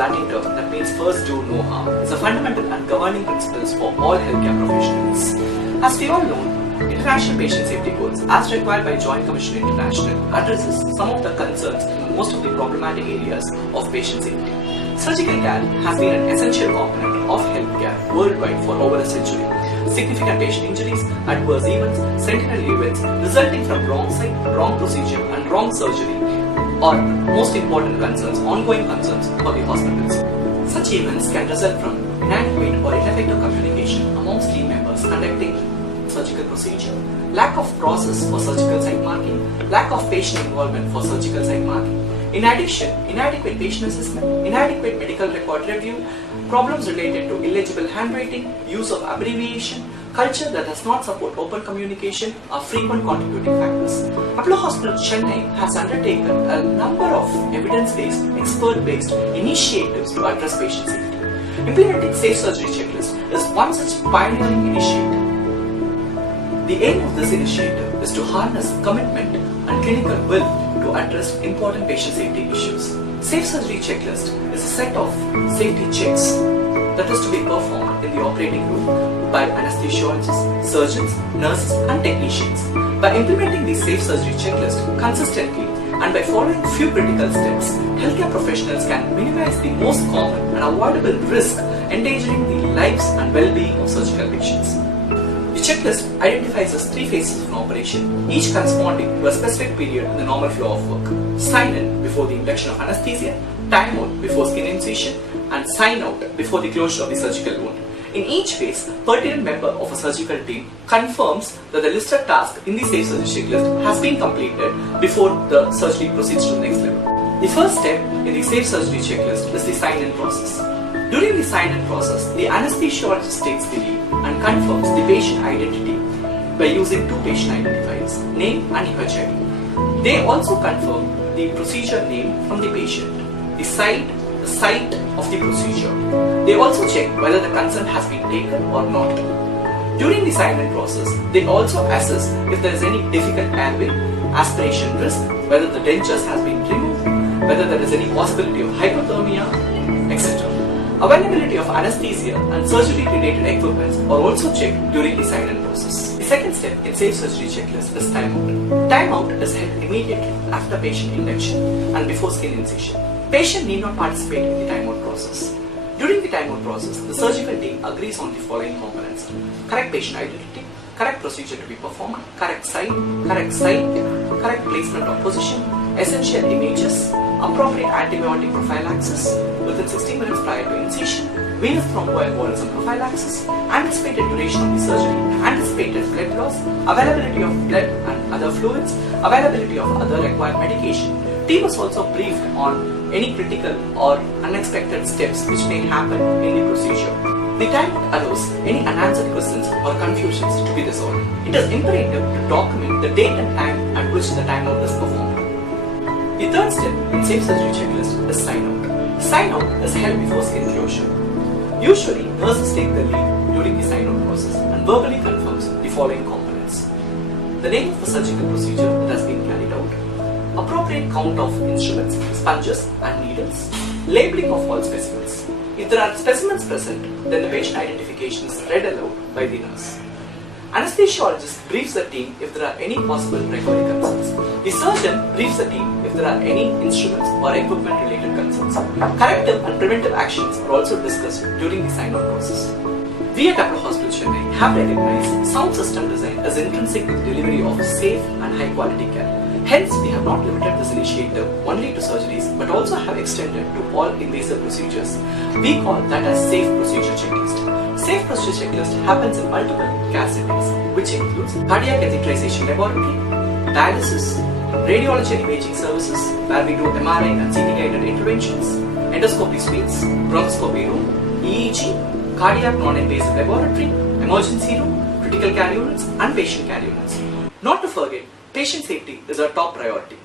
Latin term that means first do no harm, is a fundamental and governing principles for all healthcare professionals. As we all know, International Patient Safety Goals, as required by Joint Commission International, addresses some of the concerns in most of the problematic areas of patient safety. Surgical care has been an essential component of healthcare worldwide for over a century. Significant patient injuries, adverse events, sentinel events resulting from wrong site, wrong procedure and wrong surgery are most important concerns, ongoing concerns for the hospitals. Such events can result from inadequate or ineffective communication amongst team members conducting surgical procedure, lack of process for surgical site marking, lack of patient involvement for surgical site marking. In addition, inadequate patient assessment, inadequate medical record review, problems related to illegible handwriting, use of abbreviation, culture that does not support open communication are frequent contributing factors. Apollo Hospital Chennai has undertaken a number of evidence-based, expert-based initiatives to address patient safety. Implementing Safe Surgery Checklist is one such pioneering initiative. The aim of this initiative is to harness commitment and clinical will to address important patient safety issues. Safe Surgery Checklist is a set of safety checks that is to be performed in the operating room by anesthesiologists, surgeons, nurses and technicians. By implementing the Safe Surgery Checklist consistently and by following few critical steps, healthcare professionals can minimize the most common and avoidable risk endangering the lives and well-being of surgical patients. The checklist identifies as 3 phases of an operation, each corresponding to a specific period in the normal flow of work. Sign in before the induction of anesthesia, time out before skin incision, and sign out before the closure of the surgical wound. In each phase, pertinent member of a surgical team confirms that the listed task in the Safe Surgery Checklist has been completed before the surgery proceeds to the next level. The first step in the Safe Surgery Checklist is the sign-in process. During the sign-in process, the anesthesiologist takes the lead and confirms the patient identity by using 2 patient identifiers, name and UHID. They also confirm the procedure name from the patient, the site of the procedure. They also check whether the consent has been taken or not. During the sign-in process, they also assess if there is any difficult airway, aspiration risk, whether the dentures has been removed, whether there is any possibility of hypothermia, etc. Availability of anesthesia and surgery-related equipments are also checked during the sign-in process. The second step in Safe Surgery Checklist is timeout. Timeout is held immediately after patient induction and before skin incision. Patient need not participate in the timeout process. During the timeout process, the surgical team agrees on the following components: correct patient identity, correct procedure to be performed, correct site, correct placement of position, essential images, appropriate antibiotic prophylaxis within 60 minutes prior to incision, venous thromboembolism prophylaxis, anticipated duration of the surgery, anticipated blood loss, availability of blood and other fluids, availability of other required medication. Team is also briefed on any critical or unexpected steps which may happen in the procedure. The timeout allows any unanswered questions or confusions to be resolved. It is imperative to document the date and time at which the timeout is performed. The third step in Safe Surgery Checklist is sign-out. Sign-out is held before skin closure. Usually, nurses take the lead during the sign-out process and verbally confirms the following components: the name of the surgical procedure that has been carried out, appropriate count of instruments, sponges and needles, labeling of all specimens. If there are specimens present, then the patient identification is read aloud by the nurse. Anesthesiologist briefs the team if there are any possible recovery concerns. The surgeon briefs the team if there are any instruments or equipment related concerns. Corrective and preventive actions are also discussed during the sign-on process. We at Apollo Hospital Chennai have recognized sound system design as intrinsic to the delivery of safe and high quality care. Hence, we have not limited this initiative only to surgeries but also have extended to all invasive procedures. We call that as Safe Procedure Checklist. Safe Procedure Checklist happens in multiple care settings, which includes cardiac catheterization laboratory, dialysis, radiology and imaging services where we do MRI and CT guided interventions, endoscopy suites, bronchoscopy room, EEG, cardiac non-invasive laboratory, emergency room, critical care units and patient care units. Not to forget, patient safety is our top priority.